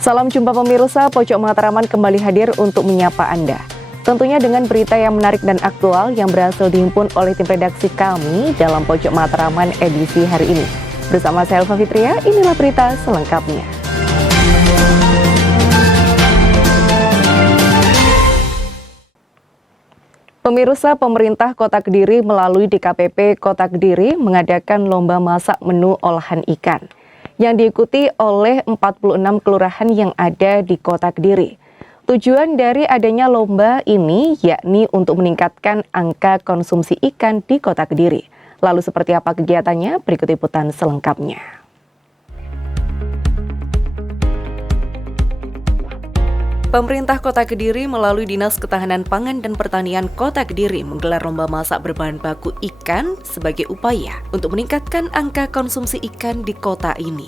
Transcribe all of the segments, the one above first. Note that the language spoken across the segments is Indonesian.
Salam jumpa pemirsa, Pojok Matraman kembali hadir untuk menyapa Anda. Tentunya dengan berita yang menarik dan aktual yang berhasil dihimpun oleh tim redaksi kami dalam Pojok Matraman edisi hari ini. Bersama saya Elva Fitria, inilah berita selengkapnya. Pemirsa, pemerintah Kota Kediri melalui DKPP Kota Kediri mengadakan lomba masak menu olahan ikan yang diikuti oleh 46 kelurahan yang ada di Kota Kediri. Tujuan dari adanya lomba ini yakni untuk meningkatkan angka konsumsi ikan di Kota Kediri. Lalu seperti apa kegiatannya? Berikut liputan selengkapnya. Pemerintah Kota Kediri melalui Dinas Ketahanan Pangan dan Pertanian Kota Kediri menggelar lomba masak berbahan baku ikan sebagai upaya untuk meningkatkan angka konsumsi ikan di kota ini.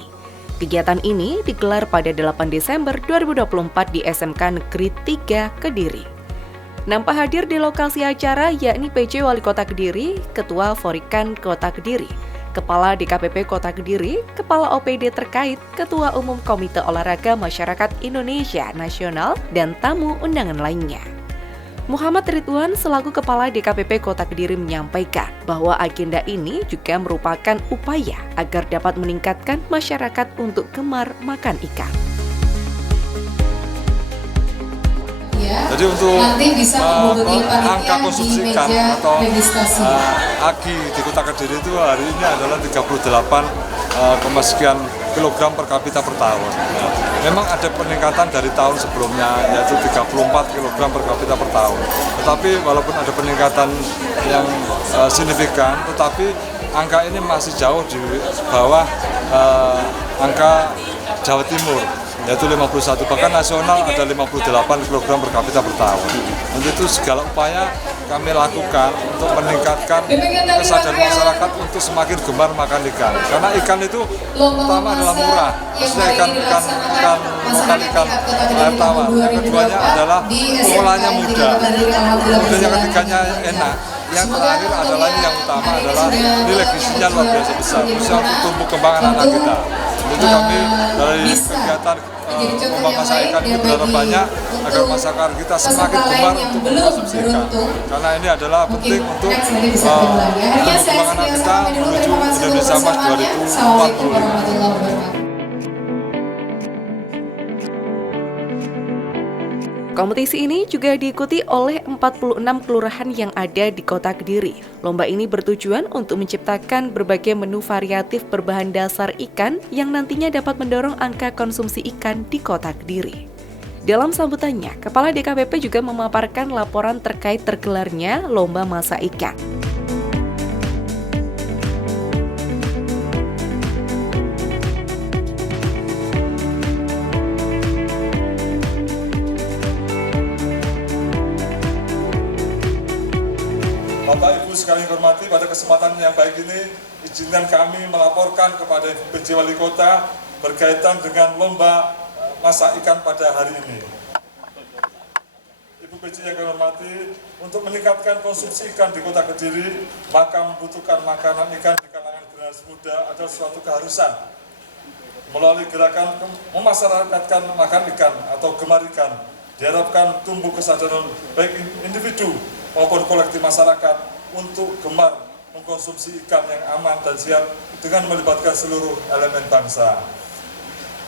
Kegiatan ini digelar pada 8 Desember 2024 di SMK Negeri 3 Kediri. Nampak hadir di lokasi acara yakni PJ Wali Kota Kediri, Ketua Forikan Kota Kediri, Kepala DKPP Kota Kediri, Kepala OPD terkait, Ketua Umum Komite Olahraga Masyarakat Indonesia Nasional, dan tamu undangan lainnya. Muhammad Ridwan selaku Kepala DKPP Kota Kediri menyampaikan bahwa agenda ini juga merupakan upaya agar dapat meningkatkan masyarakat untuk gemar makan ikan. Jadi untuk angka konsumsi ikan atau AGI di Kota Kediri itu hari ini adalah 38, sekian kilogram per kapita per tahun. Memang ada peningkatan dari tahun sebelumnya yaitu 34 kilogram per kapita per tahun. Tetapi walaupun ada peningkatan yang signifikan, tetapi angka ini masih jauh di bawah angka Jawa Timur, yaitu 51, bahkan nasional ada 58 kg per kapita per tahun. Untuk itu segala upaya kami lakukan untuk meningkatkan kesadaran masyarakat untuk semakin gemar makan ikan. Karena ikan itu pertama adalah murah, maksudnya ikan air tawar. Yang keduanya adalah pengolahannya mudah. Kemudian yang ketiganya enak. Yang terakhir adalah yang utama adalah nilai gizinya luar biasa besar, bisa untuk tumbuh kembang anak kita. Itu kami dari kegiatan lomba masak ikan ini berharap banyak agar masyarakat kita semakin gemar untuk mengkonsumsi ikan. Karena ini adalah penting untuk kembang anak kita menuju Indonesia Emas 2045. Kompetisi ini juga diikuti oleh 46 kelurahan yang ada di Kota Kediri. Lomba ini bertujuan untuk menciptakan berbagai menu variatif berbahan dasar ikan yang nantinya dapat mendorong angka konsumsi ikan di Kota Kediri. Dalam sambutannya, Kepala DKPP juga memaparkan laporan terkait tergelarnya lomba masak ikan. Bapak Ibu sekalian hormati, pada kesempatan yang baik ini izinkan kami melaporkan kepada PJ Wali Kota berkaitan dengan lomba masak ikan pada hari ini. Ibu PJ yang kami hormati, untuk meningkatkan konsumsi ikan di Kota Kediri, maka membutuhkan makanan ikan di kalangan generasi muda adalah suatu keharusan. Melalui gerakan memasyarakatkan makan ikan atau gemar ikan, diharapkan tumbuh kesadaran baik individu maupun kolektif masyarakat untuk gemar mengkonsumsi ikan yang aman dan sehat dengan melibatkan seluruh elemen bangsa.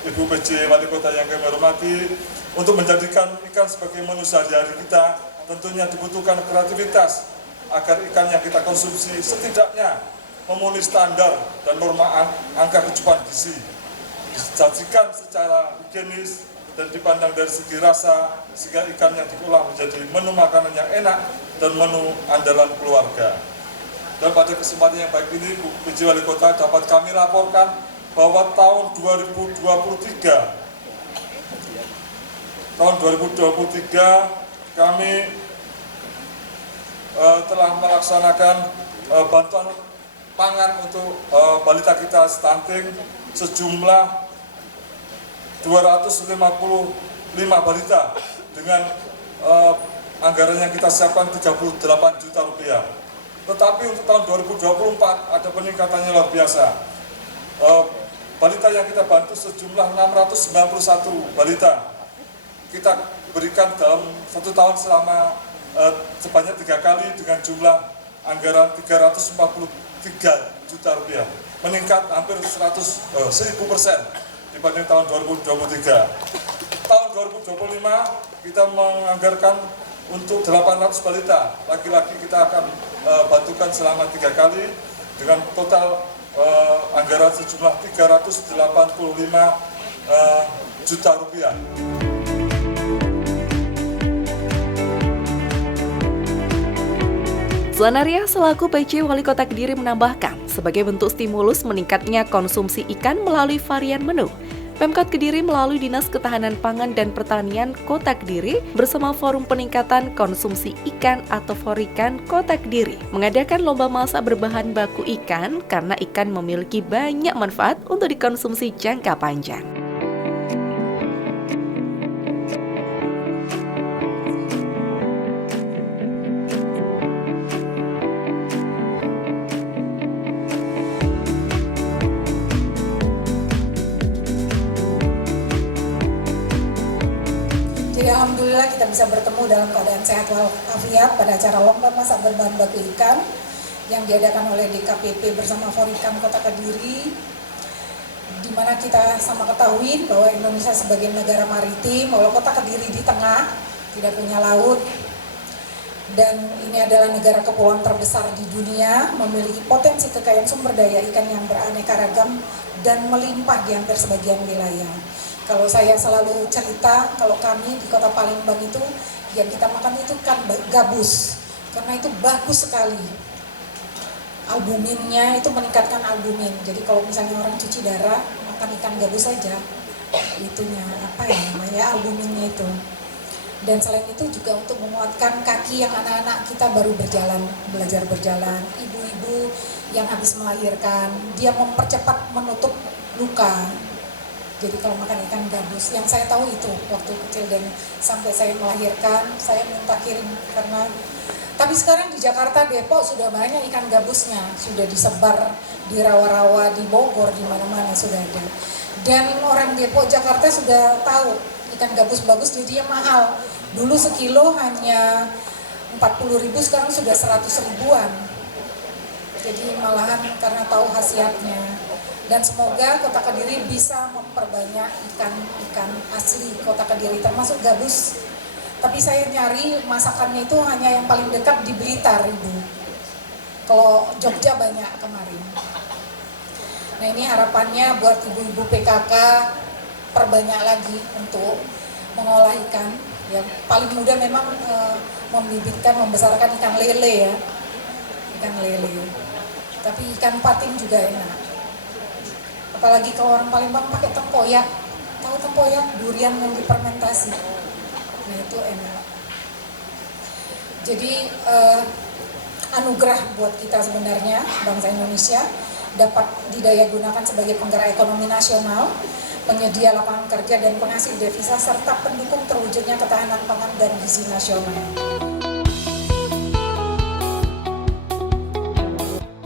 Ibu PJ Wali Kota yang kami hormati, untuk menjadikan ikan sebagai menu sehari-hari kita, tentunya dibutuhkan kreativitas agar ikan yang kita konsumsi setidaknya memenuhi standar dan norma angka kecukupan gizi, disajikan secara higienis dan dipandang dari segi rasa, sehingga ikan yang diolah menjadi menu makanan yang enak dan menu andalan keluarga. Dan pada kesempatan yang baik ini, Bu PJ Wali Kota dapat kami laporkan bahwa tahun 2023 kami telah melaksanakan bantuan pangan untuk balita kita stunting sejumlah 255 balita dengan anggaran yang kita siapkan 38 juta rupiah. Tetapi untuk tahun 2024 ada peningkatannya luar biasa. balita yang kita bantu sejumlah 691 balita. Kita berikan dalam 1 tahun selama sebanyak 3 kali dengan jumlah anggaran 343 juta rupiah, meningkat hampir 1000% dibanding tahun 2023. Tahun 2025 kita menganggarkan untuk 800 balita, laki-laki kita akan bantukan selama 3 kali dengan total anggaran sejumlah 385 juta rupiah. Zanaria selaku PJ Wali Kota Kediri menambahkan, sebagai bentuk stimulus meningkatnya konsumsi ikan melalui varian menu, Pemkot Kediri melalui Dinas Ketahanan Pangan dan Pertanian Kota Kediri bersama Forum Peningkatan Konsumsi Ikan atau Forikan Kota Kediri mengadakan lomba masak berbahan baku ikan karena ikan memiliki banyak manfaat untuk dikonsumsi jangka panjang. Jadi alhamdulillah kita bisa bertemu dalam keadaan sehat walafiat pada acara lomba masak berbahan baku ikan yang diadakan oleh DKPP bersama Forikan Kota Kediri, di mana kita sama ketahui bahwa Indonesia sebagai negara maritim, walau Kota Kediri di tengah, tidak punya laut, dan ini adalah negara kepulauan terbesar di dunia, memiliki potensi kekayaan sumber daya ikan yang beraneka ragam dan melimpah di hampir sebagian wilayah. Kalau saya selalu cerita, kalau kami di Kota Palembang itu, yang kita makan itu kan gabus, karena itu bagus sekali. Albuminnya itu meningkatkan albumin, jadi kalau misalnya orang cuci darah, makan ikan gabus saja, itunya apa ya namanya, albuminnya itu. Dan selain itu juga untuk menguatkan kaki yang anak-anak kita baru berjalan, belajar berjalan, ibu-ibu yang habis melahirkan, dia mempercepat menutup luka. Jadi kalau makan ikan gabus, yang saya tahu itu waktu kecil dan sampai saya melahirkan, saya minta kirim karena. Tapi sekarang di Jakarta, Depok sudah banyak ikan gabusnya, sudah disebar di rawa-rawa, di Bogor, di mana-mana sudah ada. Dan orang Depok, Jakarta sudah tahu ikan gabus bagus, jadi mahal. Dulu sekilo hanya 40.000, sekarang sudah 100 ribuan. Jadi malahan karena tahu khasiatnya. Dan semoga Kota Kediri bisa memperbanyak ikan asli Kota Kediri, termasuk gabus. Tapi saya nyari masakannya itu hanya yang paling dekat di Blitar, Ibu. Kalau Jogja banyak kemarin. Nah ini harapannya buat ibu-ibu PKK, perbanyak lagi untuk mengolah ikan. Yang paling mudah memang membibitkan, membesarkan ikan lele ya. Ikan lele. Tapi ikan patin juga enak. Apalagi kalau orang Palembang pakai tempoyak, tahu tempoyak, durian yang difermentasi, nah itu enak. Jadi anugerah buat kita sebenarnya, bangsa Indonesia dapat didaya gunakan sebagai penggerak ekonomi nasional, penyedia lapangan kerja dan penghasil devisa serta pendukung terwujudnya ketahanan pangan dan gizi nasional.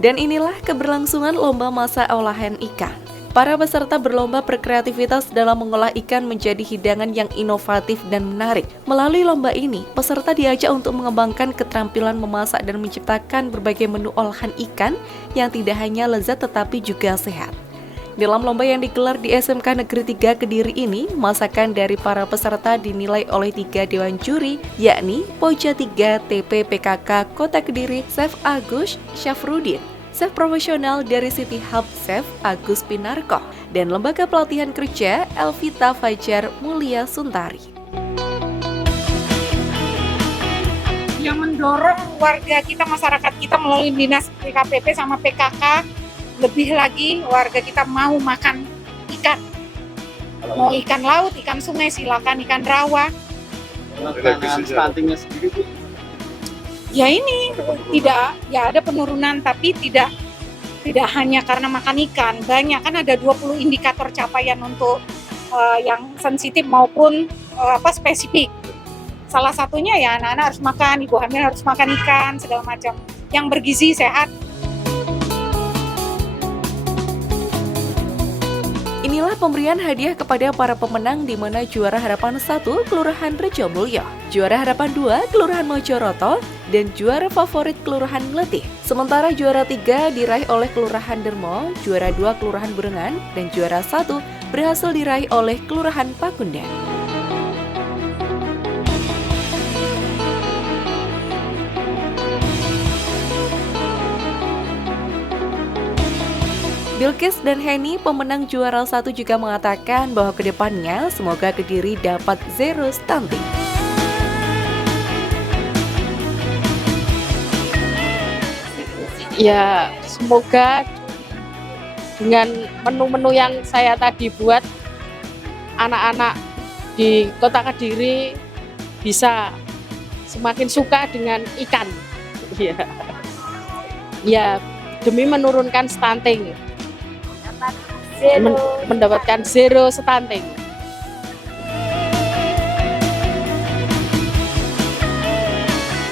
Dan inilah keberlangsungan lomba masak olahan ikan. Para peserta berlomba berkreativitas dalam mengolah ikan menjadi hidangan yang inovatif dan menarik. Melalui lomba ini, peserta diajak untuk mengembangkan keterampilan memasak dan menciptakan berbagai menu olahan ikan yang tidak hanya lezat tetapi juga sehat. Dalam lomba yang digelar di SMK Negeri 3 Kediri ini, masakan dari para peserta dinilai oleh 3 dewan juri, yakni Poja 3 TP PKK Kota Kediri, Chef Agus Syafruddin, Chef profesional dari City Hub Chef Agus Pinarko, dan Lembaga Pelatihan Kerja Elvita Fajar Mulia Suntari. Yang mendorong warga kita, masyarakat kita melalui Dinas PKPP sama PKK, lebih lagi warga kita mau makan ikan. Mau ikan laut, ikan sungai, silakan ikan rawa. Makanan stuntingnya sendiri Bu? Ya ini tidak, ya ada penurunan, tapi tidak hanya karena makan ikan. Banyak kan ada 20 indikator capaian untuk yang sensitif maupun spesifik. Salah satunya ya anak-anak harus makan, ibu hamil harus makan ikan, segala macam. Yang bergizi, sehat. Inilah pemberian hadiah kepada para pemenang di mana juara harapan 1 Kelurahan Rejomulyo, juara harapan 2 Kelurahan Mojoroto, dan juara favorit Kelurahan Ngletih. Sementara juara 3 diraih oleh Kelurahan Dermo, juara 2 Kelurahan Burengan, dan juara 1 berhasil diraih oleh Kelurahan Pakundan. Bilkis dan Henny, pemenang juara 1 juga mengatakan bahwa kedepannya semoga Kediri dapat zero stunting. Ya, semoga dengan menu-menu yang saya tadi buat, anak-anak di Kota Kediri bisa semakin suka dengan ikan. Ya, ya demi menurunkan stunting. Mendapatkan zero stunting.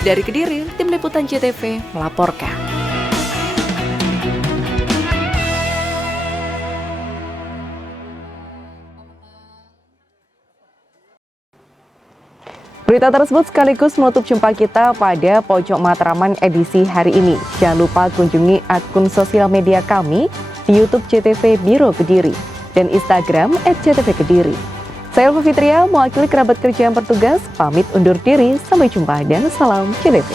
Dari Kediri, Tim Liputan JTV melaporkan. Berita tersebut sekaligus menutup jumpa kita pada Pojok Matraman edisi hari ini. Jangan lupa kunjungi akun sosial media kami di YouTube JTV Biro Kediri dan Instagram @JTV-Kediri. Saya Elva Fitria, mewakili kerabat kerja yang bertugas, pamit undur diri. Sampai jumpa dan salam JTV.